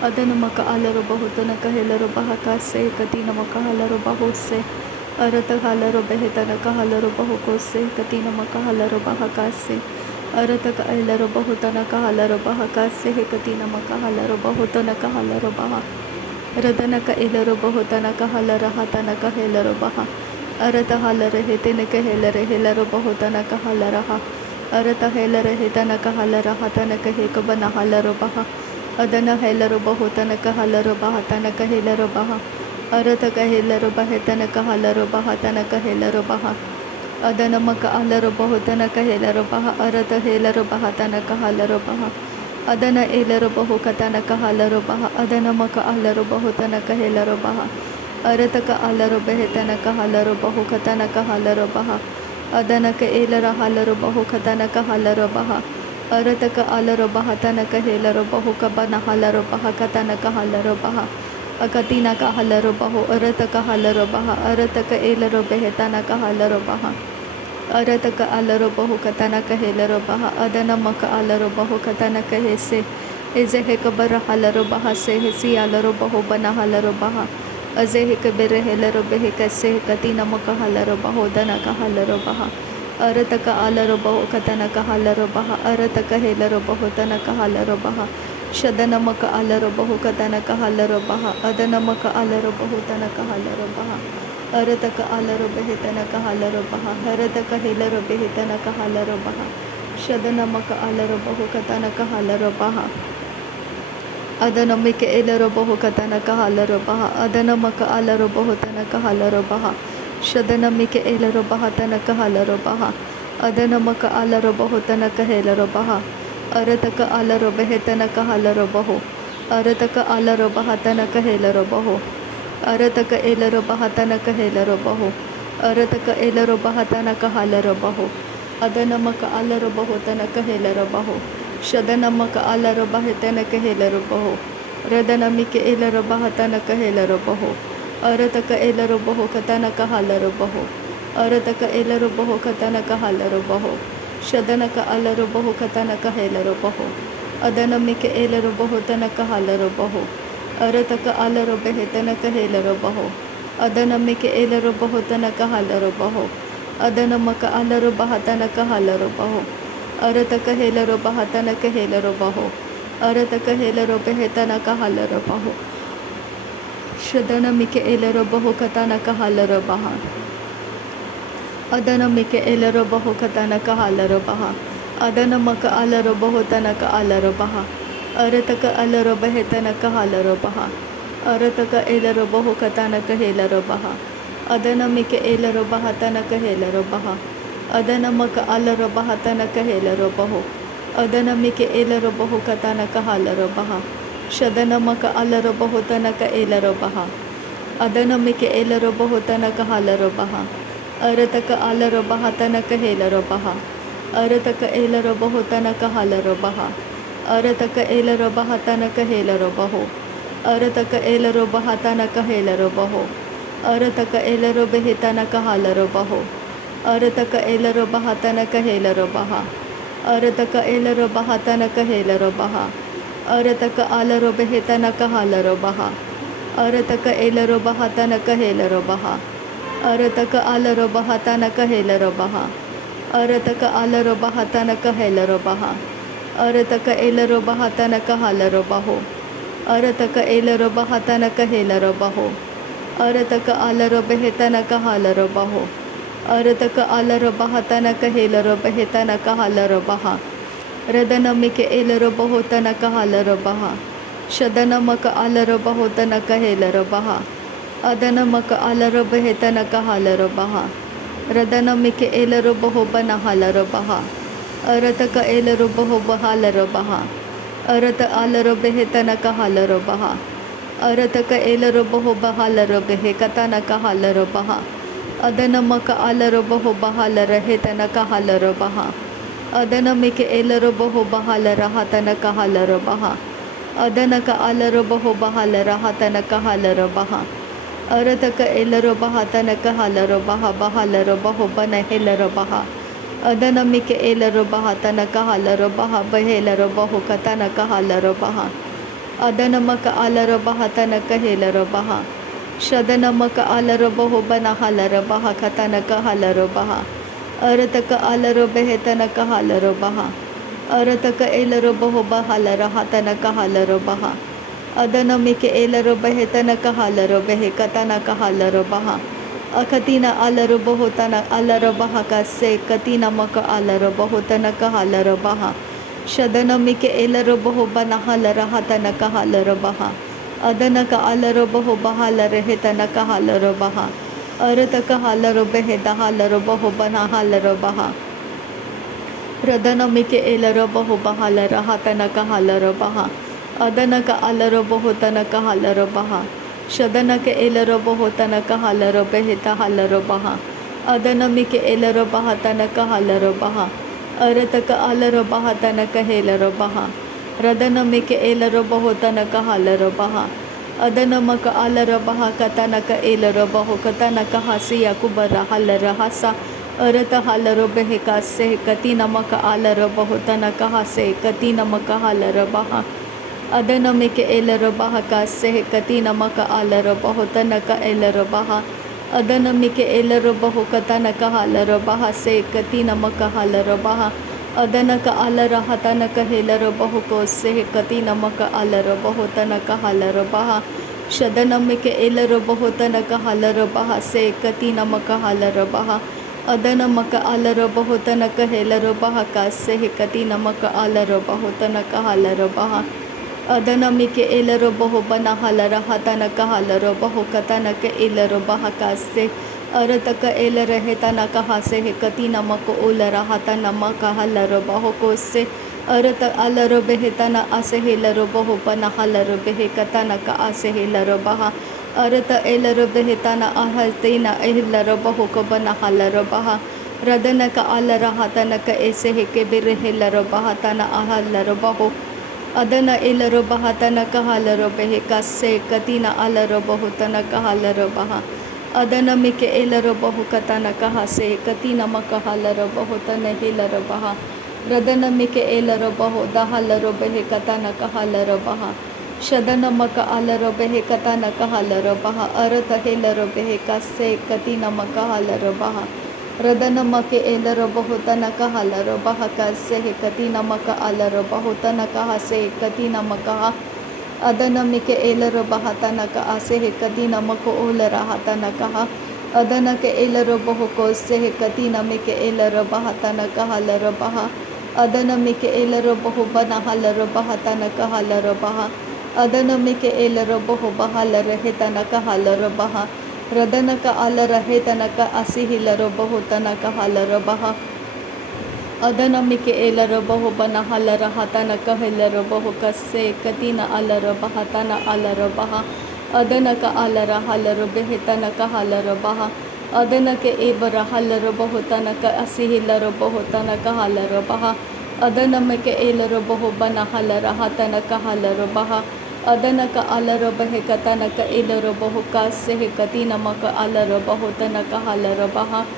ಅದನಮಕ ಅಲರು ಬಹುತನಕ ಹೆಲರು ಬಹಕಾಸೆ ಕತಿನಮಕ ಹಲರು ಬಹುಸೆ ಅರತ ಹಲರು ಬೆಹತನಕ ಹಲರು ಬಹುಕೋಸೆ ಕತಿನಮಕ ಹಲರು ಬಹಕಾಸೆ ಅರತಕ ಎಲ್ಲರು ಬಹುತನಕ ಹಲರು ಬಹಕಾಸೆ ಕತಿನಮಕ ಹಲರು ಬಹುತನಕ ಹಲರು ಬಹ ರದನಕ ಎಲ್ಲರು ಬಹುತನಕ ಹಲರ ಹತನಕ ಹೆಲರು ಬಹ ಅರತ ಹಲರ ಹೆತನಕ ಹೆಲರೆ ಹೆಲರು ಬಹುತನಕ ಹಲರಹ ಅರತ ಹೆಲರ ಹೆತನಕ ಹಲರ ಹತನಕ ಹೇಕಬನ ಹಲರು ಬಹ ಅದನ ಹೆಲರು ಬಹುತನಕ ಹಲರು ಬಹ ತನಕ ಹೆಲರು ಬಹ ಅರತಕ ಹೆಲರು ಬಹತನಕ ಹಲರು ಬಹ ತನಕ ಹೆಲರು ಬಹ ಅದನ ಮಕ ಅಲರು ಬಹುತನಕ ಹೆಲರು ಬಹ ಅರತ ಹೆಲರು ಬಹ ತನಕ ಹಲರು ಬಹ ಅದನ ಎಲರು ಬಹು ಕತನಕ ಹಲರು ಬಹ ಅದನ ಮಕ ಅಲರು ಬಹುತನಕ ಹೆಲರು ಬಹ ಅರತಕ ಅಲರು ಬೆಹತನಕ ಹಲರು ಬಹು ಕತನಕ ಹಲರು ಬಹ ಅದನಕ ಎಲರ ಹಲರು ಬಹು ಕತನಕ ಹಲರು ಬಹ ಅರತಕ ಅಲರು ಬಹ ತನಕ ಹೆಲರು ಬಹು ಕಬನ ಹಲರು ಬಹ ಕತನಕ ಹಲರು ಬಹ ಅಕತಿನಕ ಹಲರು ಬಹು ಅರತಕ ಹಲರು ಬಹ ಅರತಕ ಎಲರು ಬೆಹತನಕ ಹಲರು ಬಹ ಅರತಕ ಅಲರು ಬಹು ಕತನಕ ಹೆಲರು ಬಹ ಅದನ ಮಕ ಅಲರು ಬಹು ಕತನಕ ಹೆಸೆ ಹೆಜೆ ಹೆಕಬರ ಹಲರು ಬಹ ಸೆ ಹೆಸಿ ಅಲರು ಬಹು ಬನ ಹಲರು ಬಹ ಅಜೆ ಹೆಕ ಬೆರೆ ಹೆಲರು ಬೆಹೆ ಕಸೆ ಕತಿನ ಮಕ ಹಲರು ಬಹು ದನಕ ಹಲರು ಬಹ ಅರತಕ ಅಲರು ಬಹು ಕತನಕ ಹಲರು ಬಹ ಅರತಕ ಹೆಲರು ಬಹು ತನಕ ಹಲರು ಬಹ ಶದನ ಮಕ ಅಲರು ಬಹು ಕತನಕ ಹಲರು ಬಹ ಅದನ ಮಕ ಅಲರು ಬಹು ತನಕ ಹಲರು ಬಹ ಅರತಕ ಅಲರು ಬೆಹತನಕ ಹಲರು ಬಹ ಹರತಕ ಹೆಲರು ಬೆಹತನಕ ಹಲರು ಬಹ ಶದನ ಮಕ ಅಲರು ಬಹು ಕತನಕ ಹಲರು ಬಹ ಅದನ ಮಿಕೆ ಎಲರು ಬಹು ಕತನಕ ಹಲರು ಬಹ ಅದನ ಮಕ ಅಲರು ಬಹು ತನಕ ಹಲರು ಬಹ ಶದನ ಮಿಕೆ ಎಲರು ಬಹ ತನಕ ಹಲರು ಬಹ ಅದನ ಮಕ ಅಲರು ಬಹು ತನಕ ಹೆಲರು ಬಹ ಅರತಕ ಅಲರು ಬೆಹತನಕ ಹಲರು ಬಹು ಅರತಕ ಅಲರು ಬಹ ತನಕ ಹೆಲರು ಬಹು ಅರತಕ ಎಲರು ಬಹ ತನಕ ಹೆಲರು ಬಹು ಅರತಕ ಎಲರು ಬಹ ತನಕ ಹಲರು ಬಹು ಅದನ ಮಕ ಅಲರು ಬಹು ತನಕ ಹೆಲರು ಬಹು ಶದನ ಮಕ ಅಲರು ಬಹ ತನಕ ಹೆಲರು ಬಹು ರದನ ಮಿಕೆ ಎಲರು ಬಹ ತನಕ ಹೆಲರು ಬಹು ಅರತಕ ಎಲರು ಬಹು ಕತನಕ ಹಲರು ಬಹು ಅರತಕ ಎಲರು ಬಹು ಕತನಕ ಹಲರು ಬಹು ಶದನಕ ಅಲರು ಬಹು ಕತನಕ ಹೆಲರು ಬಹು ಅದನ ಮಿಕೆ ಎಲರು ಬಹು ತನಕ ಹಲರು ಬಹು ಅರತಕ ಅಲರು ಬೆಹತನಕ ಹೆಲರು ಬಹು ಅದನ ಮಿಕೆ ಎಲರು ಬಹು ತನಕ ಹಲರು ಬಹು ಅದನ ಮಕ ಅಲರು ಬಹ ತನಕ ಹಲರು ಬಹು ಅರತಕ ಹೆಲರು ಬಹ ತನಕ ಹೆಲರು ಬಹು ಅರತಕ ಹೆಲರು ಬೆಹತನಕ ಹಲರು ಬಹು ಶದನ ಮಿಕೆ ಎಲರು ಬಹು ಕತನಕ ಹಲರು ಬಹ ಅದನ ಮಿಕೆ ಎಲರು ಬಹು ಕತನಕ ಹಲರು ಬಹ ಅದನ ಮಕ ಅಲರು ಬಹು ತನಕ ಅಲರು ಬಹ ಅರತಕ ಅಲರು ಬೆಹತನಕ ಹಲರು ಬಹ ಅರತಕ ಎಲರು ಬಹು ಕತನಕ ಹೆಲರು ಬಹ ಅದನ ಮಿಕೆ ಎಲರು ಬಹ ತನಕ ಹೆಲರು ಬಹ ಅದನ ಮಕ ಅಲರು ಬಹ ತನಕ ಹೆಲರು ಬಹು ಅದನ ಮಿಕೆ ಎಲರು ಬಹು ಕತನಕ ಹಲರು ಬಹ ಶದನ ಮಕ ಅಲರು ಬಹು ತನಕ ಎಲರು ಬಹ ಅದನ ಮಿಕೆ ಎಲರು ಬಹು ತನಕ ಹಲರು ಬಹ ಅರತಕ ಅಲರು ಬಹ ತನಕ ಹೆಲರು ಬಹ ಅರತಕ ಎಲರು ಬಹು ತನಕ ಹಲರು ಬಹ ಅರತಕ ಎಲರು ಬಹ ತನಕ ಹೆಲರು ಬಹು ಅರತಕ ಎಲರು ಬಹ ತನಕ ಹೆಲರು ಬಹು ಅರತಕ ಎಲರು ಬೆಹತನಕ ಹಲರು ಬಹು ಅರತಕ ಎಲರು ಬಹ ತನಕ ಹೆಲರು ಬಹ ಅರತಕ ಎಲರು ಬಹ ತನಕ ಹೆಲರು ಬಹ ಅರತಕ ಅಲರು ಬೆಹತನಕ ಹಲರು ಬಹ ಅರತಕ ಎಲರು ಬಹ ತನಕ ಹೆಲರು ಬಹ ಅರತಕ ಅಲರು ಬಹ ತನಕ ಹೆಲರು ಬಹ ಅರತಕ ಅಲರು ಬಹ ತನಕ ಹೆಲರು ಬಹ ಅರತಕ ಎಲರು ಬಹ ತನಕ ಹಲರು ಬಹು ಅರತಕ ಎಲರು ಬಹ ತನಕ ಹೆಲರು ಬಹು ಅರತಕ ಅಲರು ಬೆಹತನಕ ಹಲರು ಬಹು ಅರತಕ ಅಲರು ಬಹ ತನಕ ಹೆಲರು ಬೆಹತನಕ ಹಲರು ಬಹ ರದನ ಮಿಕೆ ಎಲರು ಬಹು ತನಕ ಹಲರು ಬಹ ಶದನ ಮಕ ಅಲರು ಬಹು ತನಕ ಹೆಲರು ಬಹ ಅದನ ಮಕ ಅಲರು ಬೆಹತನಕ ಹಲರು ಬಹ ರದನ ಮಿಕೆ ಎಲರು ಬಹು ಬನ ಹಲರು ಬಹ ಅರತಕ ಎಲರು ಬಹು ಬಹಲರು ಬಹ ಅರತ ಅಲರು ಬೆಹತನಕ ಹಲರು ಬಹ ಅರತಕ ಎಲರು ಬಹು ಬಹಲರು ಬೆಹೆ ಕತನಕ ಹಲರು ಬಹ ಅದನ ಮಕ ಅಲರು ಬಹು ಬಹಲರ ಹೆತನಕ ಹಲರು ಬಹ ಅದನ ಮಿಕೆ ಎಲರು ಬಹು ಬಹಲರ ಹತನಕ ಹಲರು ಬಹ ಅದನಕ ಅಲರು ಬಹು ಬಹಲರ ಹತನಕ ಹಲರು ಬಹ ಅರತಕ ಎಲರು ಬಹ ತನಕ ಹಲರು ಬಹ ಬಹಲರು ಬಹು ಬನ ಹೆಲರು ಬಹ ಅದನ ಮಿಕೆ ಎಲರು ಬಹ ತನಕ ಹಲರು ಬಹ ಬಹೆಲರು ಬಹು ಕತನಕ ಹಲರು ಬಹ Adanamaka alarabaha tanaka helarabaha. Shadanamaka alarabaho banahalarabaha katanaka halarabaha. Arataka alarabehe tanaka halarabaha. Arataka elarabaho bahalaraha tanaka halarabaha. Adanamike elarabehe tanaka halarabehe katanaka halarabaha. Akatina alarabaho tana alarabaha kase katina maka alarabaho tanaka halarabaha. Shadanamike elarabaho banahalaraha tanaka halarabaha. Adanaka alarabaho bahalarahe tanaka halarabaha. Arataka halarabehe dahalarabaho banahalarabaha. Radanamike elarabaho bahalaraha tanaka halarabaha. Adanaka alarabaho tanaka halarabaha. Shadanaka elarabaho tanaka halarabehe dahalarabaha. Adanamike elarabaha tanaka halarabaha. Arataka alarabaha tanaka helarabaha. Radanamike elarabaho tanaka halarabaha. Adanamaka alarabaha katanaka elarabaho katanaka hasiya kubara halarahasa. Arata halarabehe kase katinamaka alarabaho tanaka hase katinamaka halarabaha. Adanamike elarabaha kase katinamaka alarabaho tanaka elarabaha. Adanamike elarabaho katanaka halarabaha se katinamaka halarabaha. Adanaka alaraha tanaka helarabaho kose katinamaka alarabaho tanaka halarabaha. Shadanamike elarabaho tanaka halarabaha se katinamaka halarabaha. Adanamaka alarabaho tanaka helarabaha kase katinamaka alarabaho tanaka halarabaha. Adanamike elarabaho banahalaraha tanaka halarabaho katanaka elarabaha kase. Arataka elarahe tanaka hase katinamaka olaraha tanamaka halarabaho kose. Arata alarabehe tana ase helarabaho banahalarabehe katanaka ase helarabaha. Arata elarabehe tana ahatina elarabaho kabanahalarabaha. Radanaka alaraha tanaka ese keberehe larabaha tana ahalarabaho. Adana elarabaha tanaka halarabehe kase katina alarabaho tanaka halarabaha. Adanamike elarabaho katanaka hase katina maka halarabaho tana helarabaha. Radanamike elarabaho dahalarabehe katanaka halarabaha. Shadanamaka alarabehe katanaka halarabaha. Arata helarabehe kase katina maka halarabaha. Radanamake elarabaho tanaka halarabaha kase katina maka alarabaho tanaka hase katina maka. Adanamike elarabaha tanaka ase katina maka olaraha tanaka. Adanake elarabaho kose katina mike elarabaha tanaka halarabaha. Adanamike elarabaho banahalarabaha tanaka halarabaha. Adanamike elarabaho bahalarahe tanaka halarabaha. Radanaka alarahe tanaka asihilarabaho tanaka halarabaha. Adanamike elarabaho banahalaraha tanaka helarabaho kase katina alarabaha tana alarabaha. Adanaka alarahalarabehe tanaka halarabaha. Adanake ebara halarabaho tanaka asihilarabaho tanaka halarabaha. Adanamike elarabaho banahalaraha tanaka halarabaha. Adanaka alarabahe katanaka elarabaho kase katina maka alarabaho tanaka halarabaha.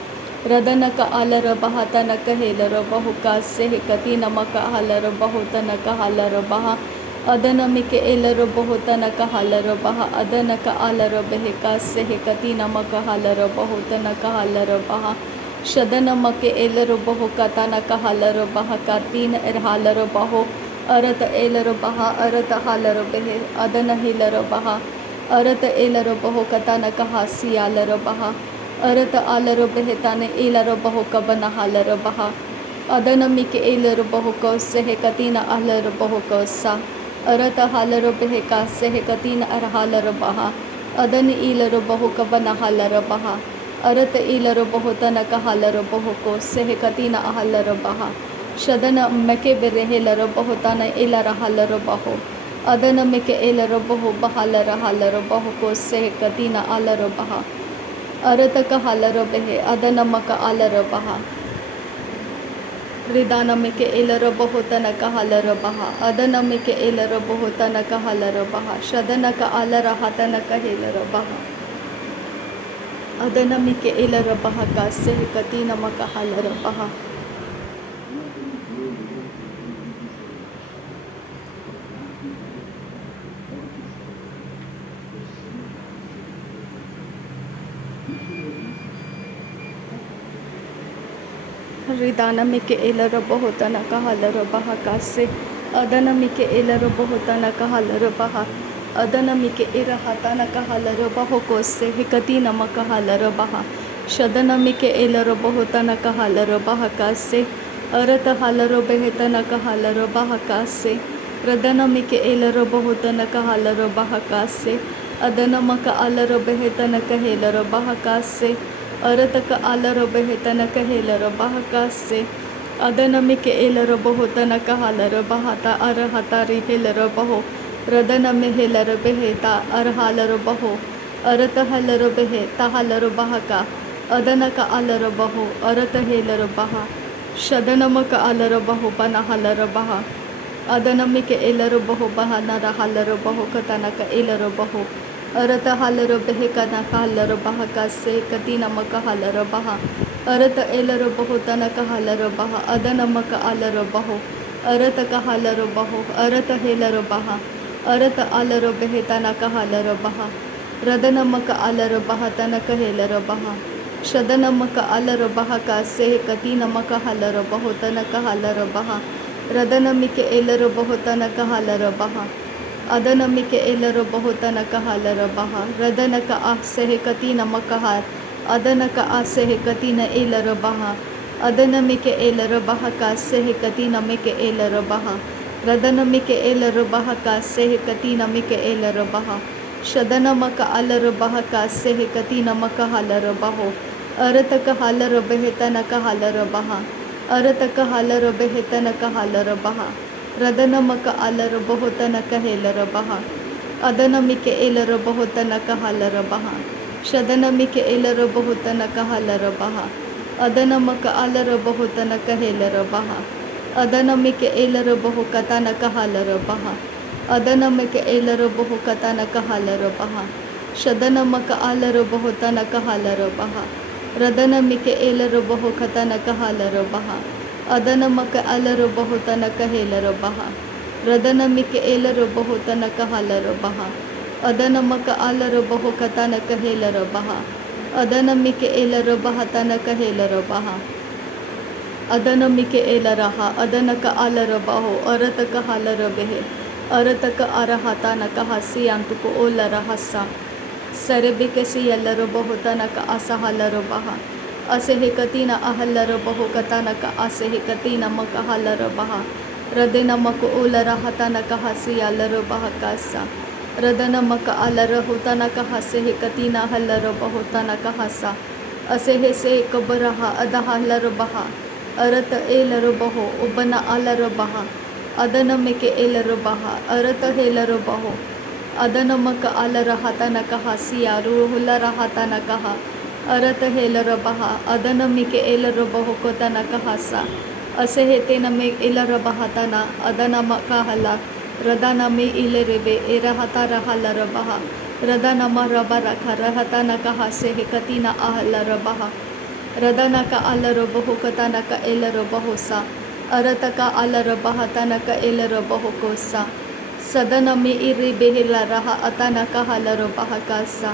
Radanaka alarabaha tanaka helarabaho kase katina maka halarabaho tanaka halarabaha. Adanamike elarabaho tanaka halarabaha. Adanaka alarabahe kase katina maka halarabaho tanaka halarabaha. Shadanamake elarabaho katanaka halarabaha katina halarabaho. Arata elarabaha arata halarabahe adana helarabaha. Arata elarabaho katanaka hasi alarabaha. Arata alarabahe tane elarabaho kabana halarabaha. Adanamike elarabaho kose katina alarabaho kosa. Arata halarabahe kase katina arhalarabaha. Adani elarabaho kabana halarabaha. Arata elarabaho tanaka halarabaho kose katina ahalarabaha. Shadana meke berehe larabaho tana elara halarabaho. Adana meke elarabaho bahalara halarabaho kose katina alarabaha. Arataka halarabahe adana maka alarabaha. Ridana meke elarabaho tanaka halarabaha. Adana meke elarabaho tanaka halarabaha. Shadanaka alaraha tanaka helarabaha. Adana meke elarabaha kase katina maka halarabaha. Ridanamike Elarabohotana Kahalarabaha Kase Adanamike Elarabohotana Kahalarabaha Adanamike Irahatana Kahalarabahokose Hikatina Makahalarabaha Shadanamike Elarabohotana Kahalarabaha Kase Arata Halarobehetana Kahalarabaha Kase Radanamike Elarabohotana Kahalarabaha Kase Adanamaka Alarabehetana Kahilarabaha Kase Arataka Alarabehetana Kahilarabaha Kase Adanamike Elarabohotana Kahalarabaha Arahatari Hilarabaho Radana Mehelarabeheta Arhalarabaho Arata Halarabehe Tahalarabahaka Adanaka Alarabaho Arata Helarabaha Shadanamaka Alarabaho Panahalarabaha Adanamike Elarabaho Bahanara Halarabaho Katanaka Elarabaho Arata Halarabehe Kanaka Halarabaha Kase Katina Maka Halarabaha Arata Elarabaho Tanaka Halarabaha Adanamaka Alarabaho Arata Kahalarabaho Arata Helarabaha Arata Alarabehe Tanaka Halarabaha Radanamaka Alarabaha Tanaka Helarabaha Shadanamaka Alarabaha Kase Katina Maka Halarabaho Tanaka Halarabaha Radanamike Elarabaho Tanaka Halarabaha Adanamike Elarabaho Tanaka Halarabaha Radanaka Asehe Katina Makaha Adanaka Asehe Katina Elarabaha Adanamike Elarabaha Kasehe Katina Mike Elarabaha Radanamike Elarabaha Kasehe Katina Mike Elarabaha Shadanamaka Alarabaha Kasehe Katina Maka Halarabaho Arataka Halarabehetanaka Halarabaha Arataka Halarabehetanaka Halarabaha Radanamaka Alarabahotanaka Helarabaha Adanamike Elarabahotanaka Halarabaha Shadanamike Elarabahotanaka Halarabaha Adanamaka Alarabahotanaka Helarabaha Adanamike Elarabahokatanaka Halarabaha Adanamike Elarabahokatanaka Halarabaha Shadanamaka Alarabahotanaka Halarabaha Radanamike Elarabahokatanaka Halarabaha Adanamaka Alarabahotanaka Helarabaha Radanamike Elarabahotanaka Halarabaha Adanamaka Alarabahokatanaka Helarabaha Adanamike Elarabahatanaka Helarabaha Adanamike Elaraha Adanaka Alarabaho Arataka Halarabehe Arataka Arahatanaka Hasiyantuko Olarahasa Sarebikesi Yalarabahotanaka Asahalarabaha Asehe Katina Ahalarabaho Katanaka Asehe Katina Makahalarabaha Radena Mako Olarahatanaka Hasiyalarabaha Kasa Radana Maka Alarahutanaka Hasehe Katina Halarabahotanaka Hasa Asehe Se Kabaraha Adahalarabaha Arata Elarabaho Ubana Alarabaha Adanamike Elarabaha Arata Helarabaho Adanamaka Alarahatanaka Hasiya Ruhularahatanaka Arata Helarabaha Adanamike Elarabaho Kotanaka Hasa Asehete Name Elarabahatana Adanamaka Hala Radana Me Ilerebe Erahatara Halarabaha Radana Marabaraka Rahatanaka Hasehe Katina Ahalarabaha Radanaka Alarabaho Katanaka Elarabahosa Arataka Alarabahatanaka Elarabahokosa Sadana Me Iribehila Raha Atanaka Halarabahakasa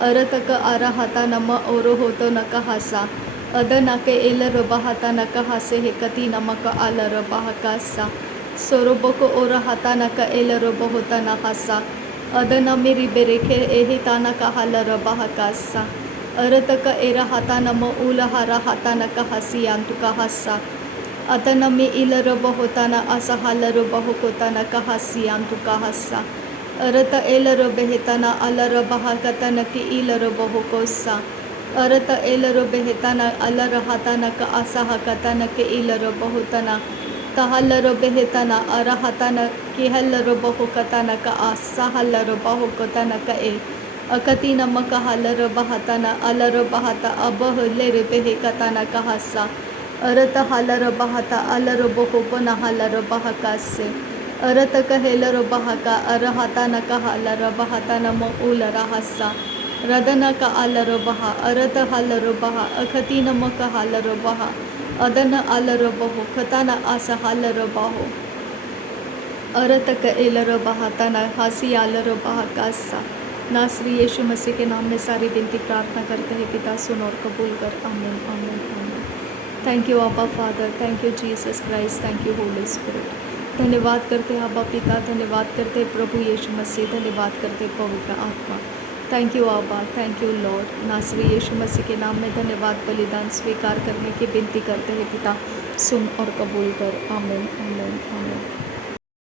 Arataka Arahatana Ma Orohotonaka Hasa Adanake Elarabahatanaka Hasehe Katina Maka Alarabahakasa Soroboko Orahatanaka Elarabohotana Hasa Adana Miri Bereke Ehitanaka Halarabahakasa Arataka Erahatana Mo Ulahara Hatanaka Hasiyantuka Hasa Atanami Ilarabahotana Asahalarabahokotana Kahasiyantuka Hasa Arata Elarabehetana Alarabahakanaki Ilarabahokosa Arata Elarabehetana Alarahatanaka Asahakatanake Ilarabahotana Tahalarabehetana Arahatana Kihalarabahokatanaka Asahalarabahokatanaka Akatina Makahalarabahatana Alarabahata Abahulerebehe Katanaka Hasa Arata Halarabahata Alarabohopana Halarabahakase Arataka Helarabahaka Arahatanaka Halarabahatana Maularahasa Radanaka Alarabaha Arata Halarabaha Akatina Maka Halarabaha Adana Alarabaho Katana Asa Halarabaho Arataka Elarabahatana Hasi Alarabahakasa नासरी यीशु मसीह के नाम में सारी विनती प्रार्थना करते हैं पिता सुन और कबूल कर आमीन आमीन आमीन। थैंक यू आबा father, thank you Jesus Christ, thank you Holi spirit. धन्यवाद करते हैं आबा पिता, धन्यवाद करते हैं प्रभु यीशु मसीह, धन्यवाद करते हैं पवित्र आत्मा। थैंक यू आबा, थैंक यू लॉर्ड। नासरी यीशु मसीह के नाम में धन्यवाद बलिदान स्वीकार करने की विनती करते हैं पिता, सुन और कबूल कर। आमीन आमीन आमीन।